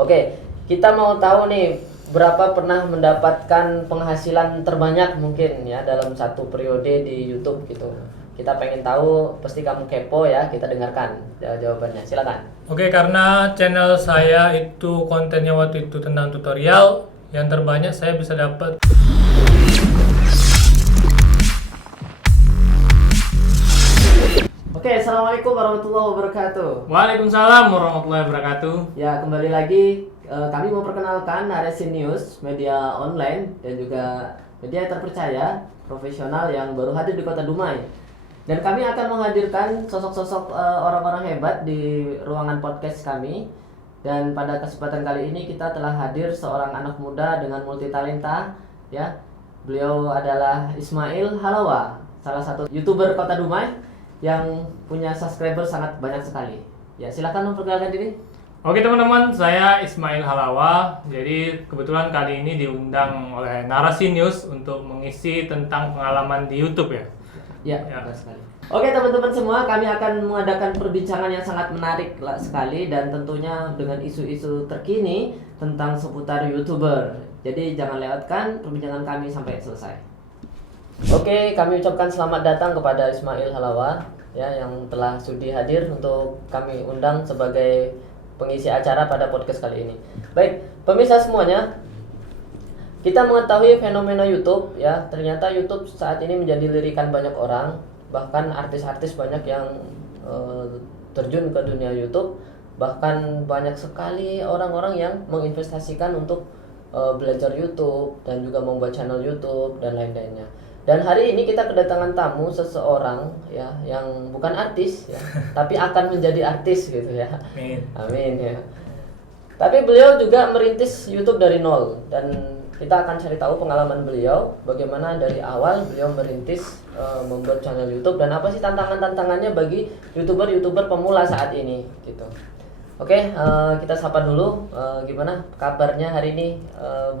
Oke, kita mau tahu nih berapa pernah mendapatkan penghasilan terbanyak mungkin ya dalam satu periode di YouTube gitu. Kita pengen tahu, pasti kamu kepo ya, kita dengarkan jawabannya. Silakan. Oke, karena channel saya itu kontennya waktu itu tentang tutorial, yang terbanyak saya bisa dapat. Oke, assalamualaikum warahmatullahi wabarakatuh. Waalaikumsalam warahmatullahi wabarakatuh. Ya, kembali lagi kami mau perkenalkan Narasi News, media online dan juga media terpercaya, profesional yang baru hadir di Kota Dumai. Dan kami akan menghadirkan sosok-sosok orang-orang hebat di ruangan podcast kami. Dan pada kesempatan kali ini kita telah hadir seorang anak muda dengan multitalenta, ya. Beliau adalah Ismail Halawa, salah satu YouTuber Kota Dumai yang punya subscriber sangat banyak sekali. Ya, silakan memperkenalkan diri. Oke teman-teman, saya Ismail Halawa. Jadi kebetulan kali ini diundang oleh Narasi News untuk mengisi tentang pengalaman di YouTube ya. Ya, benar sekali. Oke teman-teman semua, kami akan mengadakan perbincangan yang sangat menarik sekali dan tentunya dengan isu-isu terkini tentang seputar YouTuber. Jadi jangan lewatkan perbincangan kami sampai selesai. Oke, kami ucapkan selamat datang kepada Ismail Halawa ya yang telah sudi hadir untuk kami undang sebagai pengisi acara pada podcast kali ini. Baik, pemirsa semuanya, kita mengetahui fenomena YouTube ya, ternyata YouTube saat ini menjadi lirikan banyak orang, bahkan artis-artis banyak yang terjun ke dunia YouTube, bahkan banyak sekali orang-orang yang menginvestasikan untuk belajar YouTube dan juga membuat channel YouTube dan lain-lainnya. Dan hari ini kita kedatangan tamu seseorang ya yang bukan artis ya, tapi akan menjadi artis gitu ya. Amin. Amin ya. Tapi beliau juga merintis YouTube dari nol dan kita akan cari tahu pengalaman beliau bagaimana dari awal beliau merintis membuat channel YouTube dan apa sih tantangannya bagi YouTuber pemula saat ini gitu. Oke, kita sapa dulu gimana kabarnya hari ini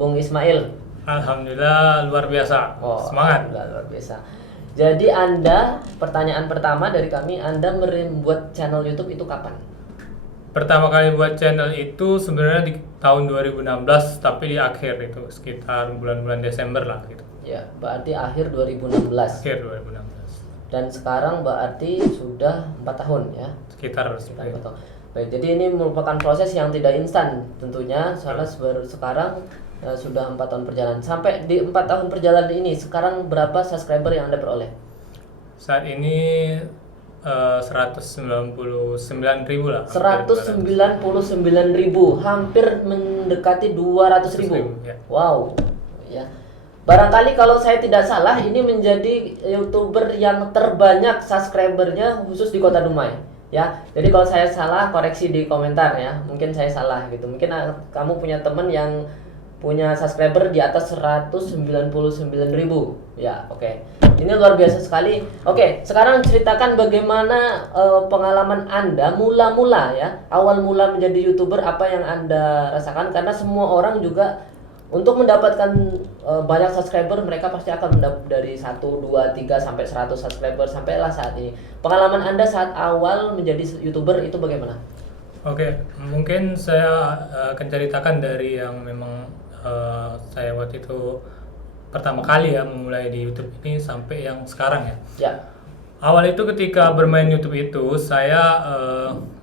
Bung Ismail? Alhamdulillah luar biasa. Semangat. Luar biasa. Jadi Anda, pertanyaan pertama dari kami, Anda membuat channel YouTube itu kapan? Pertama kali buat channel itu sebenarnya di tahun 2016, tapi di akhir itu sekitar bulan-bulan Desember lah gitu. Ya, berarti akhir 2016. Akhir 2016. Dan sekarang berarti sudah 4 tahun ya. Sekitar 4 tahun. Baik, jadi ini merupakan proses yang tidak instan tentunya, soalnya sekarang sudah 4 tahun perjalanan. Sampai di 4 tahun perjalanan ini, sekarang berapa subscriber yang Anda peroleh? Saat ini 199.000 lah. 199.000, hampir mendekati 200.000. Ya. Wow, ya. Barangkali kalau saya tidak salah, ini menjadi YouTuber yang terbanyak subscribernya khusus di Kota Dumai. Ya, jadi kalau saya salah koreksi di komentar ya. Mungkin saya salah gitu. Mungkin kamu punya teman yang punya subscriber di atas 199.000. Ya, oke. Ini luar biasa sekali. Oke, sekarang ceritakan bagaimana pengalaman Anda mula-mula ya. Awal mula menjadi YouTuber, apa yang Anda rasakan, karena semua orang juga untuk mendapatkan banyak subscriber mereka pasti akan mendapat dari 1, 2, 3 sampai 100 subscriber sampailah saat ini. Pengalaman Anda saat awal menjadi YouTuber itu bagaimana? Oke, mungkin saya akan ceritakan dari yang memang saya waktu itu pertama kali ya memulai di YouTube ini sampai yang sekarang ya. Ya. Awal itu ketika bermain YouTube itu saya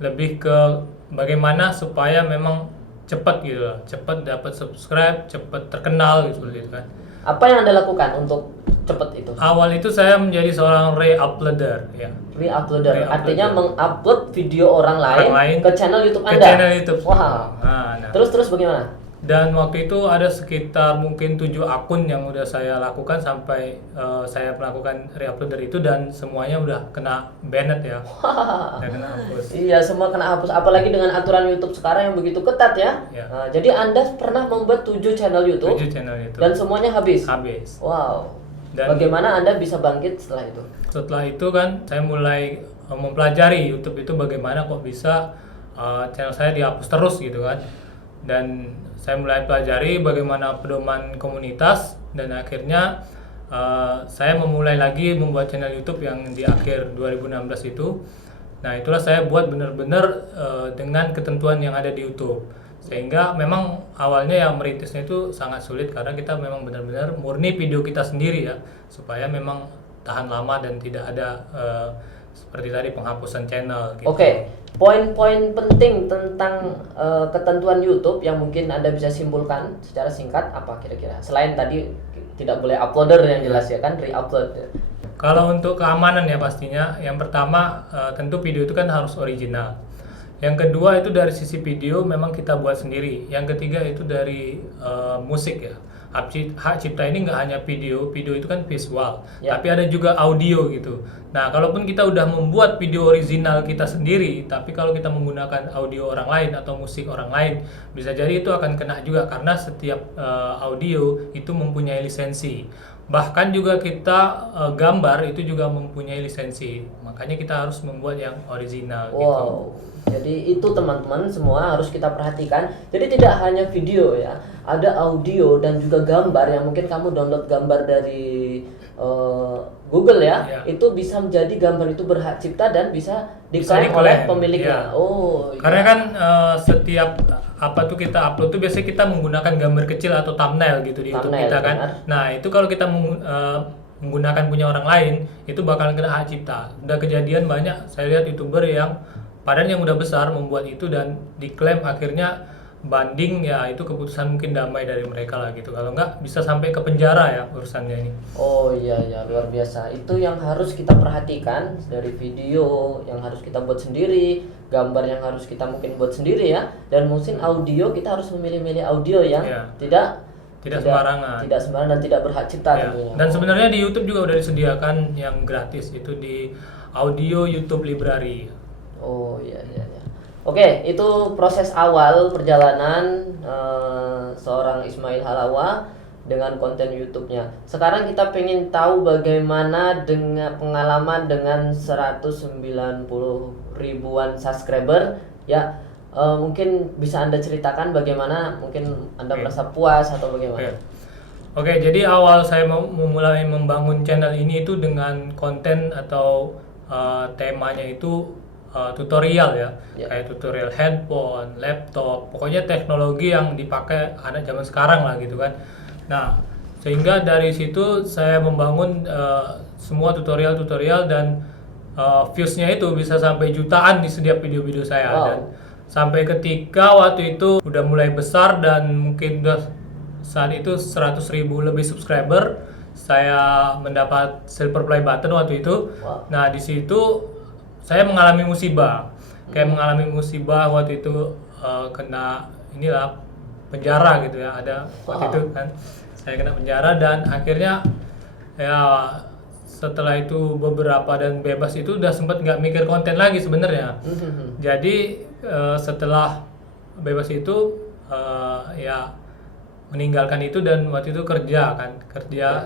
lebih ke bagaimana supaya memang cepat gitu lah, cepat dapat subscribe, cepat terkenal gitu seperti itu kan. Apa yang Anda lakukan untuk cepat itu? Awal itu saya menjadi seorang re-uploader ya. Re-uploader artinya mengupload video orang lain ke channel YouTube Anda. Ke channel YouTube. Wow. Nah. Terus bagaimana? Dan waktu itu ada sekitar mungkin 7 akun yang udah saya lakukan sampai saya melakukan re-uploader itu dan semuanya udah kena banned ya. Dan kena hapus. Iya, semua kena hapus. Apalagi dengan aturan YouTube sekarang yang begitu ketat ya. Ya. Nah, jadi Anda pernah membuat 7 channel YouTube. 7 channel YouTube. Dan semuanya habis. Habis. Wow. Dan bagaimana Anda bisa bangkit setelah itu? Setelah itu kan saya mulai mempelajari YouTube itu bagaimana kok bisa channel saya dihapus terus gitu kan. Dan saya mulai pelajari bagaimana pedoman komunitas dan akhirnya saya memulai lagi membuat channel YouTube yang di akhir 2016 itu. Nah itulah saya buat benar-benar dengan ketentuan yang ada di YouTube. Sehingga memang awalnya yang merintisnya itu sangat sulit karena kita memang benar-benar murni video kita sendiri ya, supaya memang tahan lama dan tidak ada seperti tadi penghapusan channel gitu. Oke, poin-poin penting tentang ketentuan YouTube yang mungkin Anda bisa simpulkan secara singkat apa kira-kira? Selain tadi tidak boleh uploader yang jelas ya kan, re-upload. Kalau untuk keamanan ya pastinya, yang pertama tentu video itu kan harus original. Yang kedua itu dari sisi video memang kita buat sendiri. Yang ketiga itu dari musik ya. Hak cipta ini nggak hanya video itu kan visual, Ya. tapi ada juga audio gitu. Nah, kalaupun kita udah membuat video original kita sendiri, tapi kalau kita menggunakan audio orang lain atau musik orang lain, bisa jadi itu akan kena juga karena setiap audio itu mempunyai lisensi. Bahkan juga kita gambar itu juga mempunyai lisensi. Makanya kita harus membuat yang original gitu. Wow. Jadi itu teman-teman semua harus kita perhatikan. Jadi tidak hanya video ya, ada audio dan juga gambar yang mungkin kamu download gambar dari Google ya, Iya. itu bisa menjadi gambar itu berhak cipta dan bisa Bisa diklaim oleh diklaim, pemiliknya. iya. Oh, iya. Karena kan setiap apa tuh kita upload tuh biasanya kita menggunakan gambar kecil atau thumbnail gitu di YouTube Thumbnail, kita kan. benar. Nah, itu kalau kita menggunakan punya orang lain, itu bakalan kena hak cipta. Udah kejadian banyak saya lihat YouTuber yang padahal yang udah besar membuat itu dan diklaim akhirnya banding ya itu keputusan mungkin damai dari mereka lah gitu. Kalau enggak bisa sampai ke penjara ya urusannya ini. Oh iya ya, luar biasa. Itu yang harus kita perhatikan dari video yang harus kita buat sendiri, gambar yang harus kita mungkin buat sendiri ya, dan mungkin audio kita harus memilih-milih audio yang Iya. tidak sembarangan. tidak sembarangan dan tidak berhak cipta Ya. tentunya. Dan sebenarnya di YouTube juga udah disediakan yang gratis itu di Audio YouTube Library. Oh iya iya iya. Oke, itu proses awal perjalanan seorang Ismail Halawa dengan konten YouTube-nya. Sekarang kita pengen tahu bagaimana dengan pengalaman dengan 190 ribuan subscriber ya. Mungkin bisa Anda ceritakan bagaimana mungkin Anda Oke. merasa puas atau bagaimana? Oke, jadi awal saya memulai membangun channel ini itu dengan konten atau temanya itu tutorial ya, Ya. kayak tutorial handphone, laptop, pokoknya teknologi yang dipakai anak zaman sekarang lah gitu kan. Nah, sehingga dari situ saya membangun semua tutorial-tutorial dan views-nya itu bisa sampai jutaan di setiap video-video saya. Wow. Dan sampai ketika waktu itu udah mulai besar dan mungkin udah saat itu 100.000 lebih subscriber, saya mendapat silver play button waktu itu. Wow. Nah, di situ saya mengalami musibah. Kayak mengalami musibah waktu itu kena inilah penjara gitu ya. Ada waktu itu kan saya kena penjara dan akhirnya ya setelah itu beberapa dan bebas itu udah sempat nggak mikir konten lagi sebenarnya. Jadi setelah bebas itu ya meninggalkan itu dan waktu itu kerja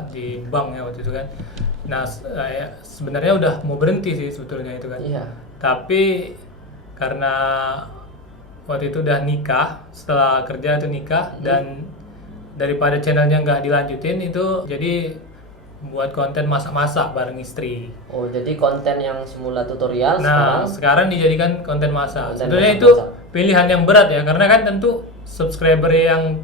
di bank ya waktu itu kan. Nah ya, sebenarnya udah mau berhenti sih sebetulnya itu kan. Iya. Tapi karena waktu itu udah nikah, setelah kerja itu nikah dan daripada channelnya nggak dilanjutin itu jadi buat konten masak-masak bareng istri. Oh, jadi konten yang semula tutorial Nah, sekarang sekarang dijadikan konten masak. Konten Sebenarnya itu masak-masak. pilihan yang berat ya, karena kan tentu subscriber yang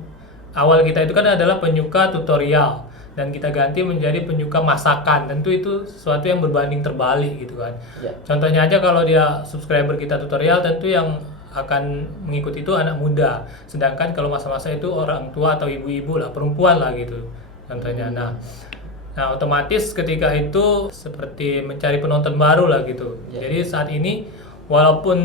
awal kita itu kan adalah penyuka tutorial dan kita ganti menjadi penyuka masakan. Tentu itu sesuatu yang berbanding terbalik gitu kan. ya. Contohnya aja kalau dia subscriber kita tutorial, tentu yang akan mengikuti itu anak muda. Sedangkan kalau masa-masa itu orang tua atau ibu-ibu lah, perempuan lah gitu. Contohnya. Nah, otomatis ketika itu seperti mencari penonton baru lah gitu. Ya. Jadi saat ini walaupun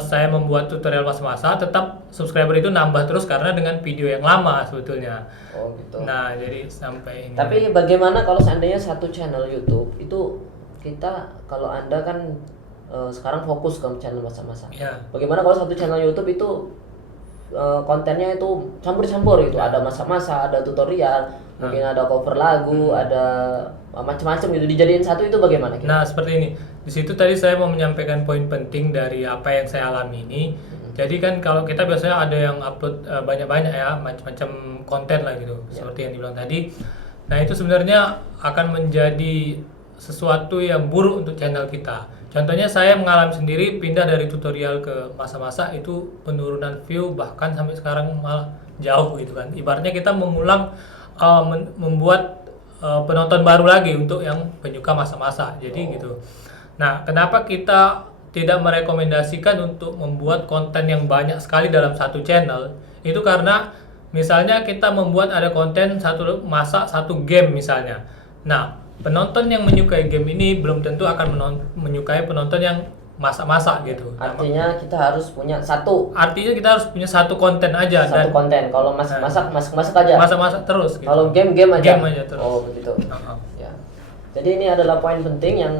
saya membuat tutorial masak-masak, tetap subscriber itu nambah terus karena dengan video yang lama sebetulnya. Oh, gitu. Nah, jadi sampai ini. Tapi bagaimana kalau seandainya satu channel YouTube itu kita kalau Anda kan sekarang fokus ke channel masak-masak. Ya. Bagaimana kalau satu channel YouTube itu kontennya itu campur-campur gitu, ada masak-masak, ada tutorial, mungkin ada cover lagu, ada macam-macam gitu dijadiin satu itu bagaimana? Nah, seperti ini. Di situ tadi saya mau menyampaikan poin penting dari apa yang saya alami ini. Jadi kan kalau kita biasanya ada yang upload banyak-banyak ya, macam-macam konten lah gitu, seperti yang dibilang tadi. Nah, itu sebenarnya akan menjadi sesuatu yang buruk untuk channel kita. Contohnya saya mengalami sendiri pindah dari tutorial ke masak-masak itu penurunan view bahkan sampai sekarang malah jauh gitu kan. Ibaratnya kita mengulang membuat penonton baru lagi untuk yang penyuka masak-masak. Jadi gitu. Nah, kenapa kita tidak merekomendasikan untuk membuat konten yang banyak sekali dalam satu channel? Itu karena misalnya kita membuat ada konten satu masak satu game misalnya. Nah, penonton yang menyukai game ini belum tentu akan menyukai penonton yang masak-masak gitu. Artinya kita harus punya satu. Artinya kita harus punya satu konten aja. Satu konten. Kalau masak aja. Masak-masak terus. Gitu. Kalau game aja. Game aja terus. Oh begitu. Ya. Jadi ini adalah poin penting yang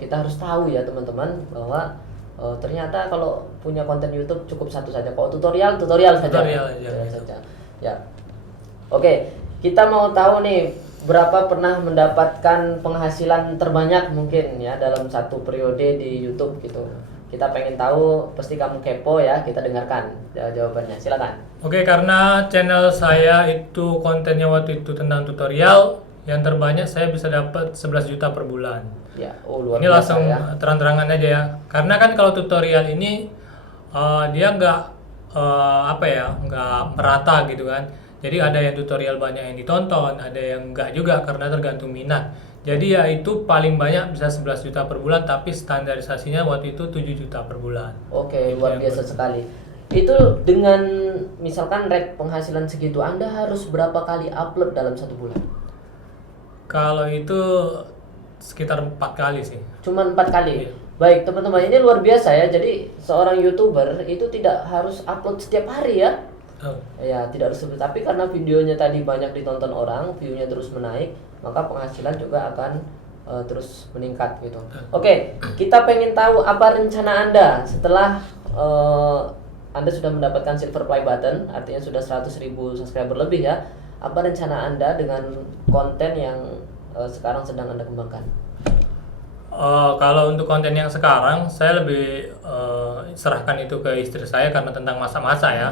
kita harus tahu ya teman-teman, bahwa ternyata kalau punya konten YouTube cukup satu saja. Kalau tutorial saja. Tutorial aja. Ya. Oke, kita mau tahu nih berapa pernah mendapatkan penghasilan terbanyak mungkin ya dalam satu periode di YouTube gitu. Kita pengen tahu, pasti kamu kepo ya, kita dengarkan jawabannya. Silakan. Oke, karena channel saya itu kontennya waktu itu tentang tutorial, yang terbanyak saya bisa dapat 11 juta per bulan. Ya, luar ini biasa, langsung ya. terang-terangan aja ya. Karena kan kalau tutorial ini dia nggak nggak merata gitu kan. Jadi ada yang tutorial banyak yang ditonton, ada yang enggak juga karena tergantung minat. Jadi ya itu paling banyak bisa 11 juta per bulan, tapi standarisasinya waktu itu 7 juta per bulan. Oke, luar biasa sekali. Itu dengan misalkan rate penghasilan segitu, Anda harus berapa kali upload dalam satu bulan? Kalau itu sekitar 4 kali sih. Cuma 4 kali? Iya. Baik teman-teman, ini luar biasa ya. Jadi seorang YouTuber itu tidak harus upload setiap hari ya. Ya, tidak harus, tapi karena videonya tadi banyak ditonton orang, view-nya terus menaik, maka penghasilan juga akan terus meningkat gitu. Oke, kita pengen tahu apa rencana Anda setelah Anda sudah mendapatkan silver play button, artinya sudah 100.000 subscriber lebih ya. Apa rencana Anda dengan konten yang sekarang sedang Anda kembangkan? Kalau untuk konten yang sekarang, saya lebih serahkan itu ke istri saya karena tentang masa-masa ya.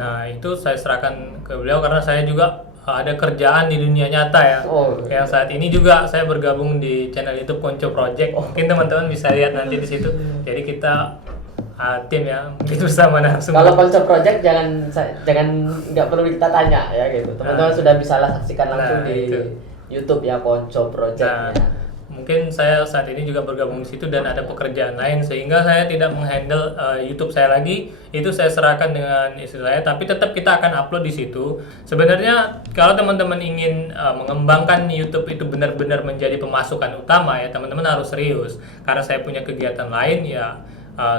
Nah, itu saya serahkan ke beliau karena saya juga ada kerjaan di dunia nyata ya. Yang saat ini juga saya bergabung di channel YouTube Konco Project. Mungkin teman-teman bisa lihat nanti di situ. Jadi kita tim ya, gitu bersama narasumber. Kalau Konco Project jangan nggak perlu kita tanya ya gitu. Teman-teman sudah bisa saksikan langsung di itu. YouTube ya, Konco Project ya. Mungkin saya saat ini juga bergabung di situ dan ada pekerjaan lain sehingga saya tidak menghandle YouTube saya lagi. Itu saya serahkan dengan istri saya, tapi tetap kita akan upload di situ. Sebenarnya kalau teman-teman ingin mengembangkan YouTube itu benar-benar menjadi pemasukan utama ya, teman-teman harus serius. Karena saya punya kegiatan lain ya,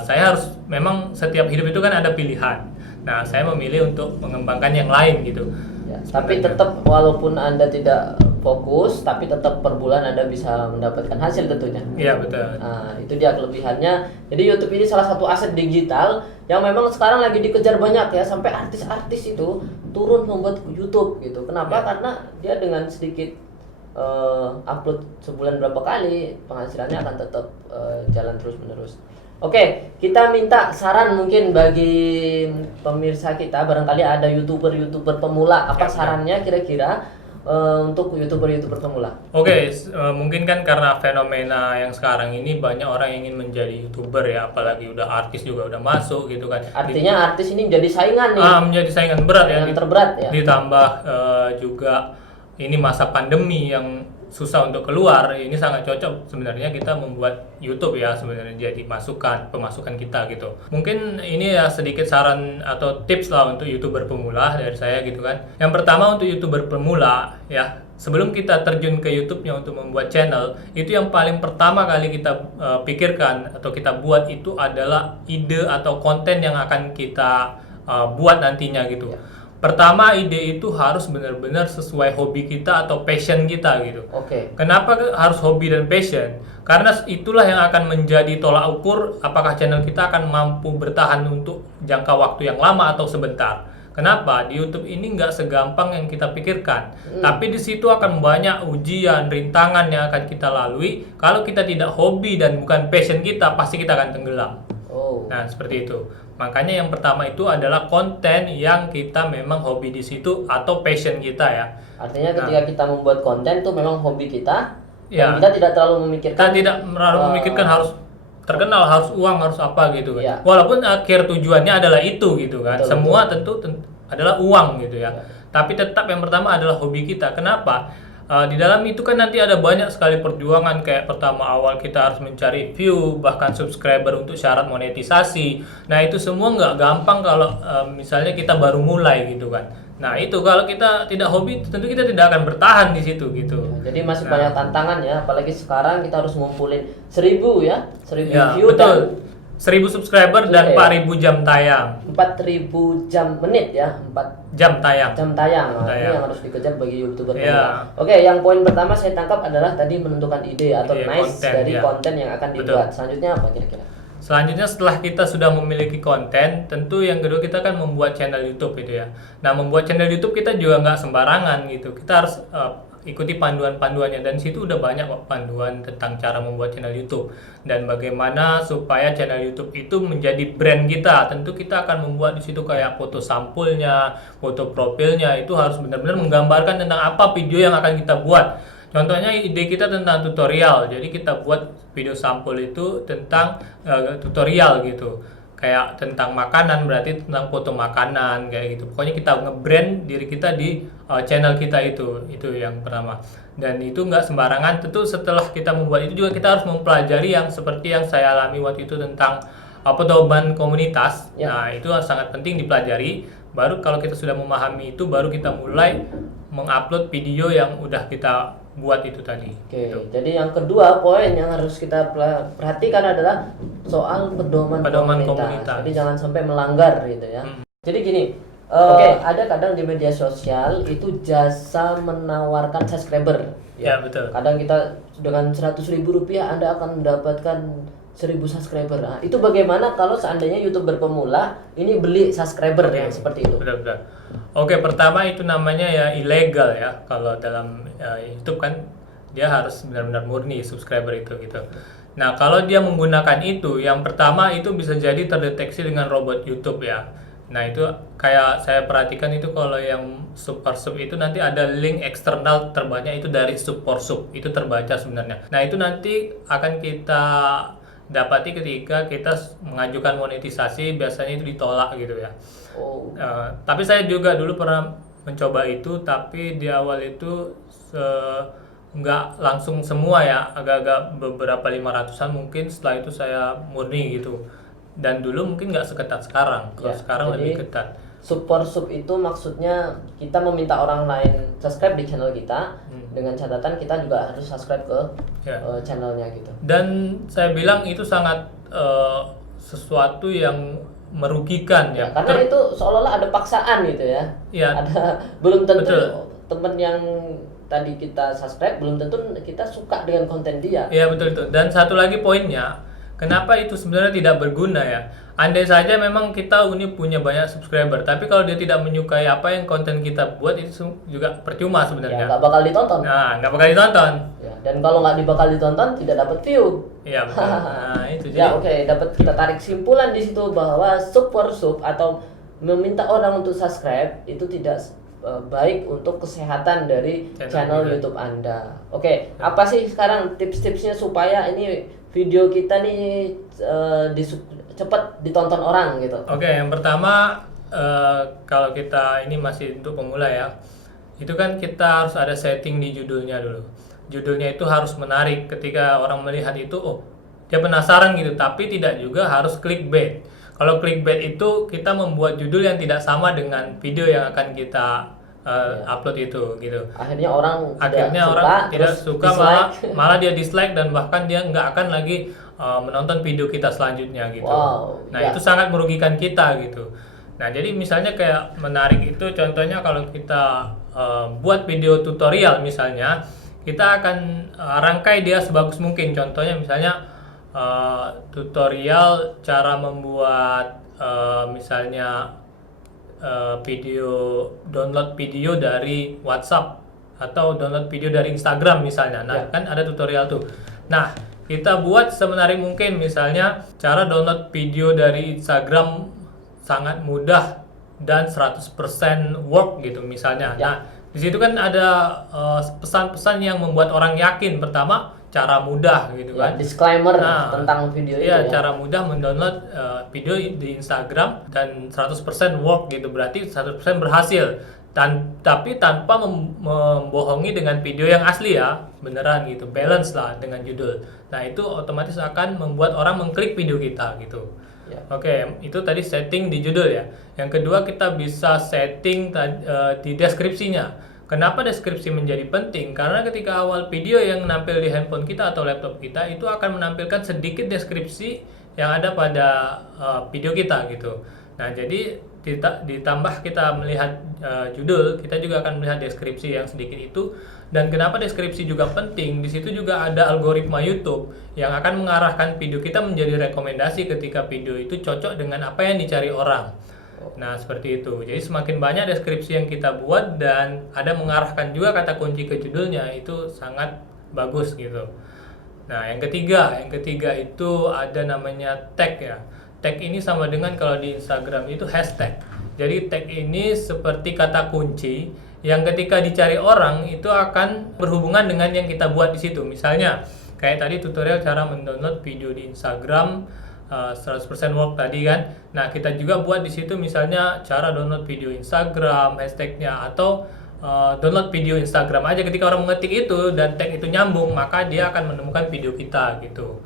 saya harus, memang setiap hidup itu kan ada pilihan. Nah, saya memilih untuk mengembangkan yang lain gitu. Ya, tapi tetap walaupun Anda tidak fokus, tapi tetap per bulan Anda bisa mendapatkan hasil tentunya. Iya, betul. Nah, itu dia kelebihannya. Jadi YouTube ini salah satu aset digital yang memang sekarang lagi dikejar banyak ya, sampai artis-artis itu turun membuat YouTube gitu. Kenapa? Karena dia dengan sedikit upload sebulan berapa kali, penghasilannya akan tetap jalan terus-menerus. Oke, kita minta saran mungkin bagi pemirsa kita, barangkali ada YouTuber pemula, apa sarannya kira-kira untuk YouTuber pemula? Oke, mungkin kan karena fenomena yang sekarang ini banyak orang yang ingin menjadi YouTuber ya, apalagi udah artis juga udah masuk gitu kan. Artinya artis ini menjadi saingan nih. Menjadi saingan berat saingan terberat ya. Ditambah juga ini masa pandemi yang susah untuk keluar, ini sangat cocok sebenarnya kita membuat YouTube ya, sebenarnya jadi pemasukan kita gitu. Mungkin ini ya sedikit saran atau tips lah untuk YouTuber pemula dari saya gitu kan. Yang pertama untuk YouTuber pemula ya, sebelum kita terjun ke YouTube-nya untuk membuat channel, itu yang paling pertama kali kita pikirkan atau kita buat itu adalah ide atau konten yang akan kita buat nantinya gitu. Pertama, ide itu harus benar-benar sesuai hobi kita atau passion kita gitu. Oke. Kenapa harus hobi dan passion? Karena itulah yang akan menjadi tolak ukur apakah channel kita akan mampu bertahan untuk jangka waktu yang lama atau sebentar. Kenapa? Di YouTube ini nggak segampang yang kita pikirkan. Tapi di situ akan banyak ujian, rintangan yang akan kita lalui. Kalau kita tidak hobi dan bukan passion kita, pasti kita akan tenggelam. Nah, seperti itu. Makanya yang pertama itu adalah konten yang kita memang hobi di situ atau passion kita ya. Artinya ketika kita membuat konten itu memang hobi kita, Ya. Dan kita tidak terlalu Kita memikirkan tidak terlalu memikirkan harus terkenal, harus uang, harus apa gitu kan. Iya. Walaupun akhir tujuannya adalah itu gitu kan. Betul, Semua tentu adalah uang gitu ya. Iya. Tapi tetap yang pertama adalah hobi kita. Kenapa? Di dalam itu kan nanti ada banyak sekali perjuangan, kayak pertama awal kita harus mencari view, bahkan subscriber untuk syarat monetisasi. Nah itu semua nggak gampang kalau misalnya kita baru mulai gitu kan. Nah itu kalau kita tidak hobi tentu kita tidak akan bertahan di situ gitu. Ya, jadi masih Nah. banyak tantangan ya, apalagi sekarang kita harus ngumpulin 1000 ya, 1000 Ya, view betul. 1000 subscriber dan Iya. 4000 jam tayang. dan 4000 menit ya, 4 Jam tayang. jam tayang. Nah, Tayang. ini yang harus dikejar bagi YouTuber Iya. pemula. Oke, yang poin pertama saya tangkap adalah tadi menentukan ide atau Ide, nice konten, dari ya. konten yang akan Betul. dibuat. Selanjutnya apa kira-kira? Selanjutnya setelah kita sudah memiliki konten, tentu yang kedua kita kan membuat channel YouTube itu ya. Nah, membuat channel YouTube kita juga nggak sembarangan gitu. Kita harus ikuti panduan-panduannya, dan situ udah banyak kok panduan tentang cara membuat channel YouTube dan bagaimana supaya channel YouTube itu menjadi brand kita. Tentu kita akan membuat di situ kayak foto sampulnya, foto profilnya, itu harus benar-benar menggambarkan tentang apa video yang akan kita buat. Contohnya ide kita tentang tutorial, jadi kita buat video sampul itu tentang tutorial gitu, kayak tentang makanan, berarti tentang foto makanan kayak gitu. Pokoknya kita nge-brand diri kita di channel kita itu yang pertama. Dan itu nggak sembarangan. Tentu setelah kita membuat itu juga kita harus mempelajari yang seperti yang saya alami waktu itu tentang pedoman komunitas. Ya. Nah itu sangat penting dipelajari. Baru kalau kita sudah memahami itu, baru kita mulai mengupload video yang udah kita buat itu tadi. Oke, Gitu. jadi yang kedua poin yang harus kita perhatikan adalah soal pedoman komunitas. Jadi jangan sampai melanggar gitu ya. Jadi gini, ada kadang di media sosial itu jasa menawarkan subscriber. Ya, betul. Kadang kita dengan 100.000 rupiah Anda akan mendapatkan 1000 subscriber. Nah, itu bagaimana kalau seandainya YouTuber pemula ini beli subscriber yang seperti itu? Benar-benar. Oke, pertama itu namanya ya ilegal ya. Kalau dalam YouTube kan dia harus benar-benar murni subscriber itu gitu. Nah, kalau dia menggunakan itu, yang pertama itu bisa jadi terdeteksi dengan robot YouTube ya. Nah, itu kayak saya perhatikan itu kalau yang super sub itu nanti ada link eksternal terbanyak itu dari super sub. Itu terbaca sebenarnya. Nah, itu nanti akan kita dapati ketika kita mengajukan monetisasi, biasanya itu ditolak gitu ya. Oh. Tapi saya juga dulu pernah mencoba itu, tapi di awal itu nggak langsung semua ya, agak-agak beberapa 500-an mungkin. Setelah itu saya murni gitu, dan dulu mungkin nggak seketat sekarang. Kalau Ya, sekarang jadi lebih ketat. Super sub itu maksudnya kita meminta orang lain subscribe di channel kita dengan catatan kita juga harus subscribe ke Ya. channelnya gitu. Dan saya bilang itu sangat sesuatu yang merugikan ya. Karena itu seolah-olah ada paksaan gitu ya. Ya. Ada belum tentu Betul. teman yang tadi kita subscribe belum tentu kita suka dengan konten dia. Iya, betul itu. Dan satu lagi poinnya, kenapa itu sebenarnya tidak berguna ya? Andai saja memang kita ini punya banyak subscriber, tapi kalau dia tidak menyukai apa yang konten kita buat, itu juga percuma Ya, sebenarnya. nggak bakal ditonton. Nah, nggak bakal ditonton. Ya, dan kalau nggak bakal ditonton tidak dapat view. Iya, betul. Nah, itu jadi. Ya oke, dapat kita tarik simpulan di situ bahwa super sub atau meminta orang untuk subscribe itu tidak baik untuk kesehatan dari channel YouTube Anda. Oke, apa sih sekarang tips-tipsnya supaya ini video kita nih cepat ditonton orang gitu? Oke, yang pertama kalau kita ini masih untuk pemula ya, itu kan kita harus ada setting di judulnya dulu. Judulnya itu harus menarik, ketika orang melihat itu, oh dia penasaran gitu, tapi tidak juga harus clickbait. Kalau clickbait itu kita membuat judul yang tidak sama dengan video yang akan kita upload itu gitu. Akhirnya orang tidak suka, malah dia dislike, dan bahkan dia nggak akan lagi menonton video kita selanjutnya gitu. Wow, Nah ya. itu sangat merugikan kita gitu. Nah jadi misalnya kayak menarik itu, contohnya kalau kita buat video tutorial misalnya, kita akan rangkai dia sebagus mungkin. Contohnya misalnya tutorial cara membuat misalnya download video dari WhatsApp atau download video dari Instagram misalnya. Nah, kan ada tutorial tuh. Nah, kita buat semenarik mungkin, misalnya cara download video dari Instagram sangat mudah dan 100% work gitu misalnya. Ya. Nah, Di situ kan ada pesan-pesan yang membuat orang yakin. Pertama, cara mudah gitu Ya, kan. disclaimer Nah, tentang video itu iya, ya. cara mudah mendownload video di Instagram dan 100% work gitu, berarti 100% berhasil. Tapi tanpa membohongi dengan video yang asli ya, beneran gitu, balance lah dengan judul. Nah, itu otomatis akan membuat orang mengklik video kita gitu. Ya. Oke, itu tadi setting di judul ya. Yang kedua, kita bisa setting di deskripsinya. Kenapa deskripsi menjadi penting? Karena ketika awal video yang menampil di handphone kita atau laptop kita itu akan menampilkan sedikit deskripsi yang ada pada video kita gitu. Nah, jadi ditambah kita melihat judul, kita juga akan melihat deskripsi yang sedikit itu. Dan kenapa deskripsi juga penting? Di situ juga ada algoritma YouTube yang akan mengarahkan video kita menjadi rekomendasi ketika video itu cocok dengan apa yang dicari orang. Nah, seperti itu. Jadi semakin banyak deskripsi yang kita buat dan ada mengarahkan juga kata kunci ke judulnya, itu sangat bagus gitu. Nah, yang ketiga itu ada namanya tag ya. Tag ini sama dengan kalau di Instagram itu hashtag. Jadi tag ini seperti kata kunci yang ketika dicari orang itu akan berhubungan dengan yang kita buat di situ. Misalnya kayak tadi tutorial cara mendownload video di Instagram 100% work tadi kan. Nah, kita juga buat di situ misalnya cara download video Instagram, hashtagnya, atau download video Instagram aja. Ketika orang mengetik itu dan tag itu nyambung, maka dia akan menemukan video kita gitu.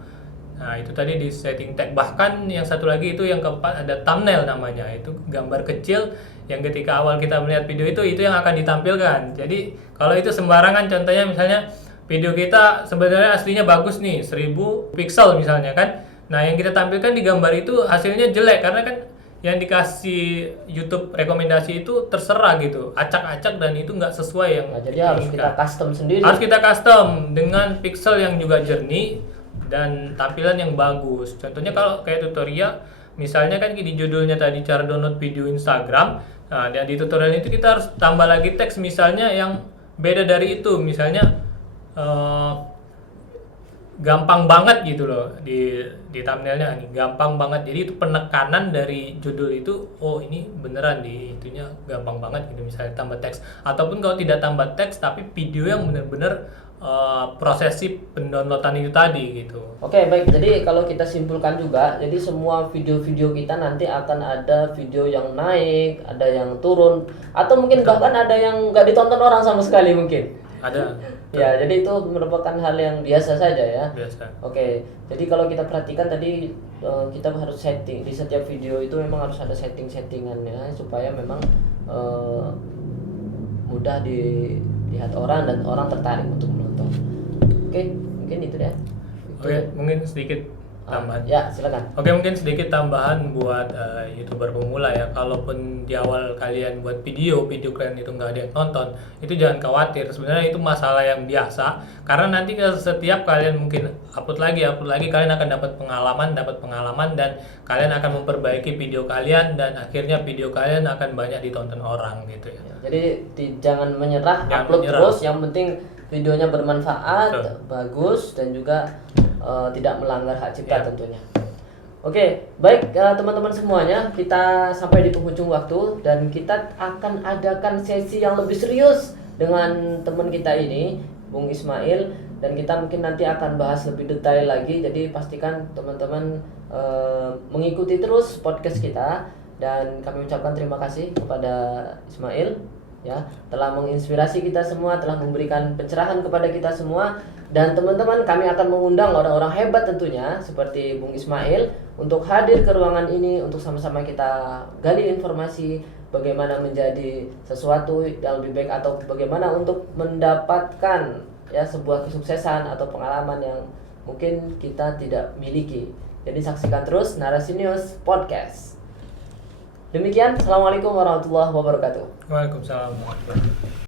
Nah, itu tadi di setting tag. Bahkan yang satu lagi itu yang keempat ada thumbnail namanya. Itu gambar kecil yang ketika awal kita melihat video itu yang akan ditampilkan. Jadi kalau itu sembarangan, contohnya misalnya video kita sebenarnya aslinya bagus nih, 1000 pixel misalnya kan. Nah, yang kita tampilkan di gambar itu hasilnya jelek karena kan yang dikasih YouTube rekomendasi itu terserah gitu, acak-acak dan itu nggak sesuai yang Nah, jadi harus kita custom sendiri. Harus kita custom dengan pixel yang juga jernih dan tampilan yang bagus. Contohnya kalau kayak tutorial, misalnya kan di judulnya tadi cara download video Instagram. Nah, dan di tutorial itu kita harus tambah lagi teks misalnya yang beda dari itu, misalnya gampang banget gitu loh di thumbnailnya nih, gampang banget. Jadi itu penekanan dari judul itu, oh ini beneran di itunya gampang banget gitu, misalnya tambah teks. Ataupun kalau tidak tambah teks tapi video yang bener-bener prosesi pendownloadan itu tadi gitu. Oke, baik. Jadi kalau kita simpulkan juga, jadi semua video-video kita nanti akan ada video yang naik, ada yang turun, atau mungkin bahkan ada yang nggak ditonton orang sama sekali mungkin. Ada. Ya, jadi itu merupakan hal yang biasa saja ya. Biasa. Oke, jadi kalau kita perhatikan tadi kita harus setting di setiap video itu memang harus ada setting-settingannya supaya memang mudah dilihat orang dan orang tertarik untuk menonton. Oke, mungkin itu deh. Oke, mungkin sedikit tambahan. Ya, silakan. Oke, mungkin sedikit tambahan buat YouTuber pemula ya. Kalaupun di awal kalian buat video kalian itu nggak ada yang nonton, itu jangan khawatir. Sebenarnya itu masalah yang biasa. Karena nanti setiap kalian mungkin upload lagi, kalian akan dapat pengalaman dan kalian akan memperbaiki video kalian dan akhirnya video kalian akan banyak ditonton orang gitu ya. Jadi jangan menyerah, Jangan upload menyerah. terus. Yang penting videonya bermanfaat, Betul. bagus dan juga tidak melanggar hak cipta Ya. tentunya. Oke, baik teman-teman semuanya, kita sampai di penghujung waktu dan kita akan adakan sesi yang lebih serius dengan teman kita ini, Bung Ismail, dan kita mungkin nanti akan bahas lebih detail lagi. Jadi pastikan teman-teman mengikuti terus podcast kita dan kami ucapkan terima kasih kepada Ismail ya, telah menginspirasi kita semua, telah memberikan pencerahan kepada kita semua. Dan teman-teman, kami akan mengundang orang-orang hebat tentunya seperti Bung Ismail untuk hadir ke ruangan ini untuk sama-sama kita gali informasi bagaimana menjadi sesuatu yang lebih baik atau bagaimana untuk mendapatkan ya sebuah kesuksesan atau pengalaman yang mungkin kita tidak miliki. Jadi saksikan terus Narasi News Podcast. Demikian, Assalamualaikum warahmatullahi wabarakatuh. Waalaikumsalam warahmatullahi wabarakatuh.